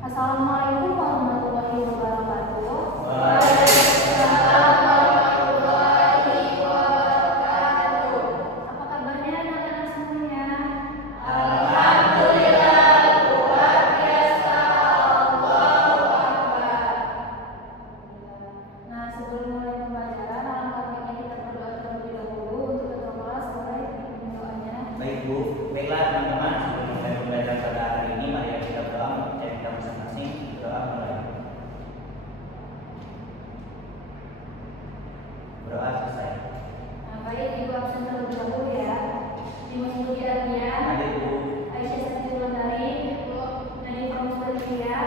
Assalamualaikum warahmatullahi wabarakatuh. Apa kabarnya anak-anak semuanya? Nah, sebelum mulai pembelajaran, alangkah baiknya kita berdoa terlebih dahulu untuk ketua kelas. Boleh doanya? Baik Bu, baiklah teman-teman, sebelum mulai pembelajaran pada hari ini, mari kita berdoa dan kita masing-masing berdoa mulai. Berdoa selesai. Nah, baik, Ibu absen terlebih dahulu ya. Dimas Budi Ardian, Hadir Bu. Aisyah Siti Wulandari, Nadine Pramuswatria,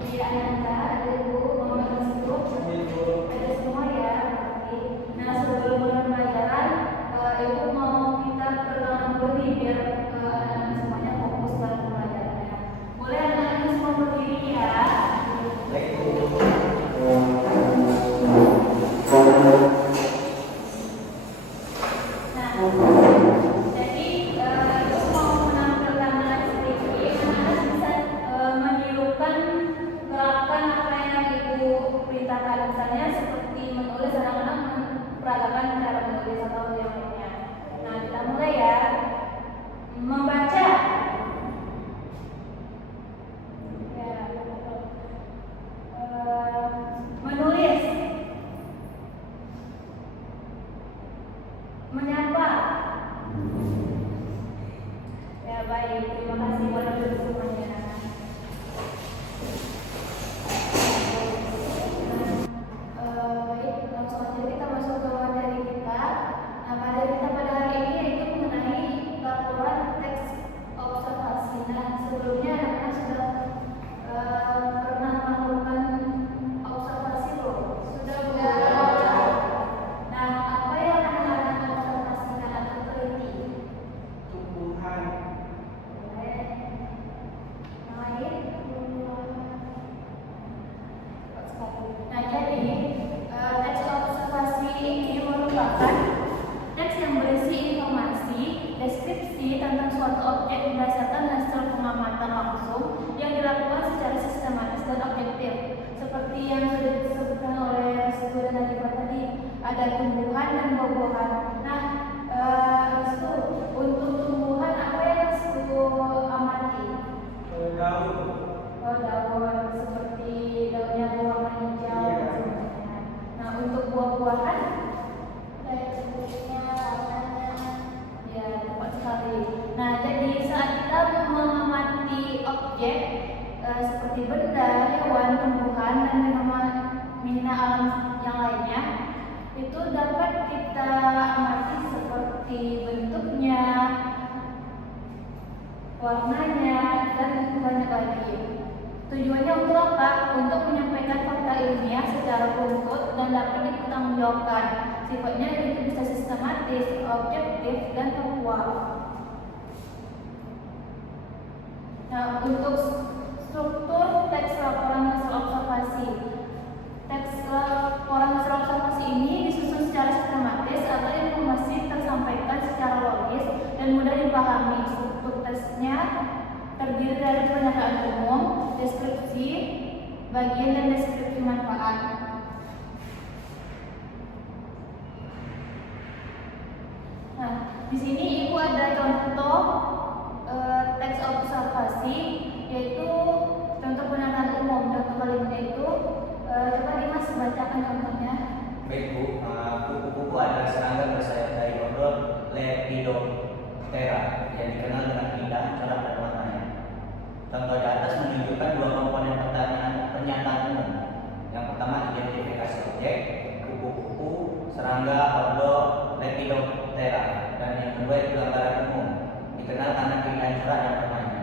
Dia Ananda, ada Ibu, Muhammad Masrur, ada semua ya. Nah, sebelum mulai pembelajaran, Ibu mau kita perkenalan dulu nih biar anak-anak semuanya fokus dalam pembelajarannya. Boleh anak-anak semua berdiri ya. Baik Bu. Jadi Ibu mau menampilkan sedikit, anak-anak bisa menirukan gerakan apa yang Ibu perintahkan, misalnya seperti menulis, anak-anak memperagakan cara menulis atau yang lainnya. Nah, kita mulai ya. Membaca. Ya. Menulis. Menyapa. Ya, baik, terima kasih buat duduk semuanya. Baik, langsung aja kita masuk ke materi kita. Nah, materi kita pada hari ini yaitu mengenai laporan teks observasi. Nah, sebelumnya anak-anak sudah pernah melakukan observasi loh. Sudah. Nah, apa yang anak-anak observasikan atau teliti? Tumbuhan. Boleh. Yang lain? Nah, jadi teks observasi ini merupakan teks yang berisi informasi deskripsi tentang suatu objek berdasarkan hasil pengamatan langsung yang dilakukan secara sistematis dan objektif. Seperti yang sudah disebutkan oleh Restu dan Najibah tadi, ada tumbuhan dan buah-buahan. Nah, Restu, untuk tumbuhan apa yang Restu amati? Daun. Oh, daun seperti daunnya berwarna hijau dan sebagainya. Nah, untuk buah-buahan kayak bentuknya, warnanya, ya tepat sekali. Nah, jadi saat kita mengamati objek seperti benda, hewan, tumbuhan, dan fenomena alam yang lainnya, itu dapat kita amati seperti bentuknya, warnanya, dan banyak lagi. Tujuannya untuk apa? Untuk menyampaikan fakta ilmiah secara runtut dan dapat dipertanggungjawabkan. Sifatnya itu bisa sistematis, objektif, dan faktual. Nah, untuk struktur teks laporan hasil observasi. Teks laporan hasil observasi ini disusun secara sistematis agar informasi tersampaikan secara logis dan mudah dipahami. Struktur teksnya terdiri dari pernyataan umum, deskripsi, bagian, dan deskripsi manfaat. Nah, di sini Ibu ada contoh teks observasi, yaitu contoh pernyataan umum. Contoh kalimatnya itu, coba Dimas bacakan contohnya. Baik Bu, kupu-kupu adalah serangga bersayap dari ordo Lepidoptera yang dikenal dengan indah, corak dan warnanya. Contoh di atas menunjukkan dua komponen pernyataan umum. Yang pertama identifikasi objek, kupu-kupu, serangga ordo Lepidoptera, dan yang kedua itu gambaran umum, dikenal karena keindahan corak dan warnanya.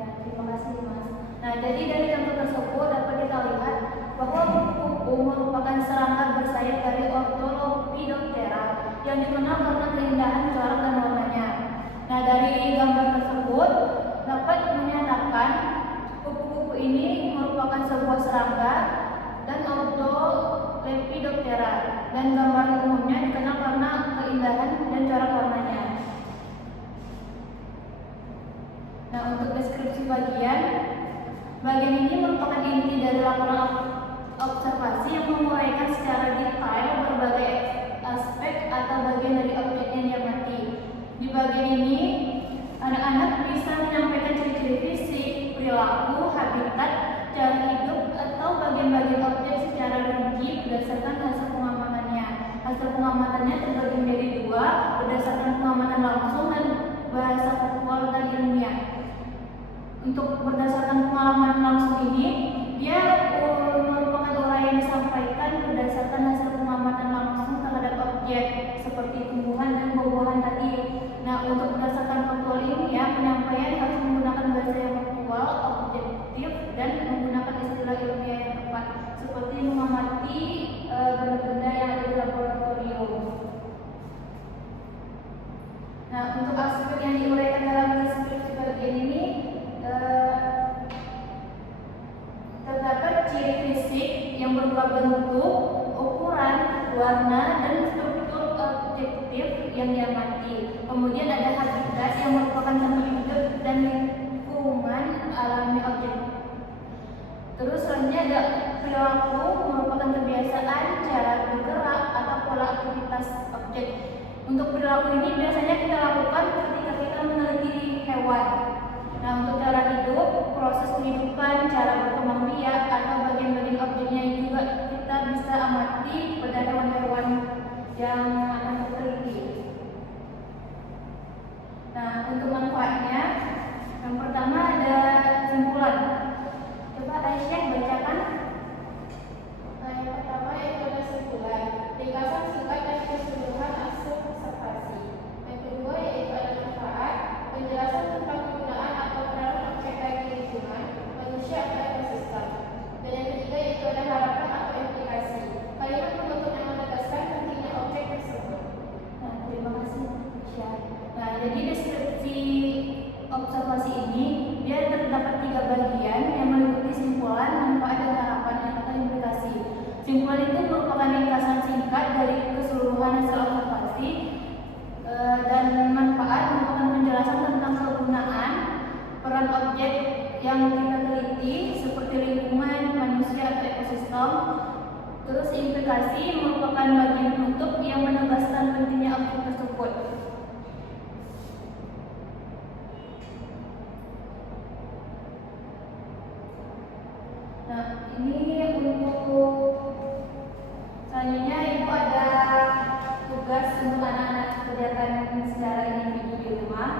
Ya, terima kasih Mas. Nah, jadi dari contoh tersebut dapat kita lihat bahwa kupu-kupu merupakan serangga bersayap dari ordo Lepidoptera yang dikenal karena keindahan corak dan warnanya. Nah, dari gambar tersebut dapat menyatakan kupu-kupu ini merupakan sebuah serangga dan ordo Lepidoptera, dan gambar umumnya dikenal karena keindahan dan corak warnanya. Nah, untuk deskripsi bagian observasi yang menguraikan secara detail berbagai aspek atau bagian dari objek yang diamati. Di bagian ini, anak-anak bisa menyampaikan ciri-ciri fisik, perilaku, habitat, cara hidup, atau bagian-bagian objek secara rinci berdasarkan hasil pengamanannya. Hasil pengamatannya terbagi menjadi dua, berdasarkan pengamatan langsung dan bahasa visual dan ilmiah. Untuk berdasarkan pengalaman langsung ini, dia merupakan uraian yang disampaikan berdasarkan hasil pengamatan langsung terhadap objek seperti tumbuhan dan buah-buahan tadi. Nah, untuk berdasarkan faktual ilmiah, penyampaian harus menggunakan bahasa yang faktual, objektif, dan menggunakan istilah ilmiah yang tepat, seperti mengamati benda-benda yang ada di laboratorium. Nah, untuk aspek yang diuraikan dalam deskripsi bagian ini, terdapat ciri fisik yang berupa bentuk, ukuran, warna, dan struktur objektif yang diamati. Kemudian ada habitat yang merupakan tempat hidup dan lingkungan alami objek. Terus selanjutnya ada perilaku, merupakan kebiasaan, cara bergerak, atau pola aktivitas objek. Untuk perilaku ini biasanya kita lakukan ketika kita meneliti hewan. Nah, untuk cara hidup, proses kehidupan, cara berkembang biak, atau bagian-bagian objeknya juga kita bisa amati pada hewan-hewan yang akan kita teliti. Nah, untuk manfaatnya, yang pertama ada simpulan. Coba Aisyah bacakan. Yang pertama yaitu ada simpulan, ringkasan singkat dan keseluruhan hasil observasi. Yang kedua yaitu ada manfaat, penjelasan tentang penggunaan atau peranan objek bagi lingkungan, manusia atau ekosistem. Dan yang ketiga yaitu ada harapan atau implikasi, kalimat penutup yang menegaskan pentingnya objek tersebut. Nah, terima kasih Aisyah. Nah, jadi deskripsi observasi ini dia terdapat 3 bagian yang meliputi simpulan, manfaat, dan harapan atau implikasi. Simpulan itu merupakan ringkasan singkat dari keseluruhan hasil observasi, dan manfaat merupakan penjelasan tentang kegunaan peran objek yang kita teliti seperti lingkungan, manusia atau ekosistem. Terus implikasi merupakan bagian penutup yang menegaskan pentingnya objek tersebut. Nah, ini untuk selanjutnya Ibu ada tugas untuk anak-anak kerjakan secara individu di rumah.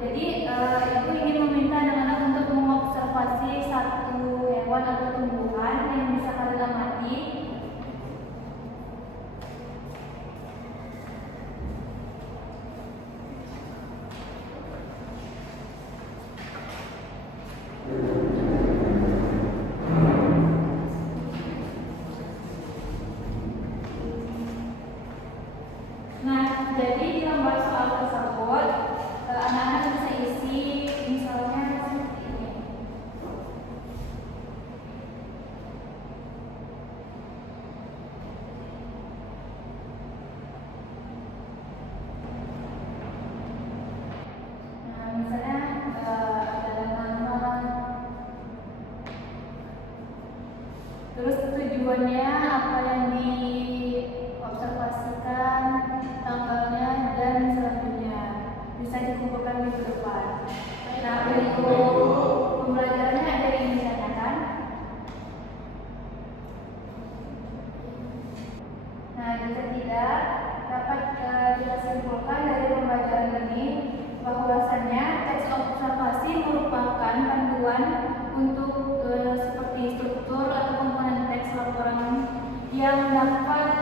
Jadi Ibu ingin meminta anak-anak untuk mengobservasi satu hewan atau tumbuhan yang bisa kalian amati. Nah, jadi di lembar soal tersebut anak-anak bisa isi misalnya seperti ini. Nah, misalnya ada nama, terus tujuannya apa yang diobservasikan, tanggalnya, dan selanjutnya bisa dikumpulkan di depan. Nah, untuk pembelajarannya ada yang ditanyakan. Nah, jika tidak, dapat kita simpulkan dari pembelajaran ini bahwasannya teks observasi merupakan panduan untuk seperti struktur atau komponen teks laporan yang dapat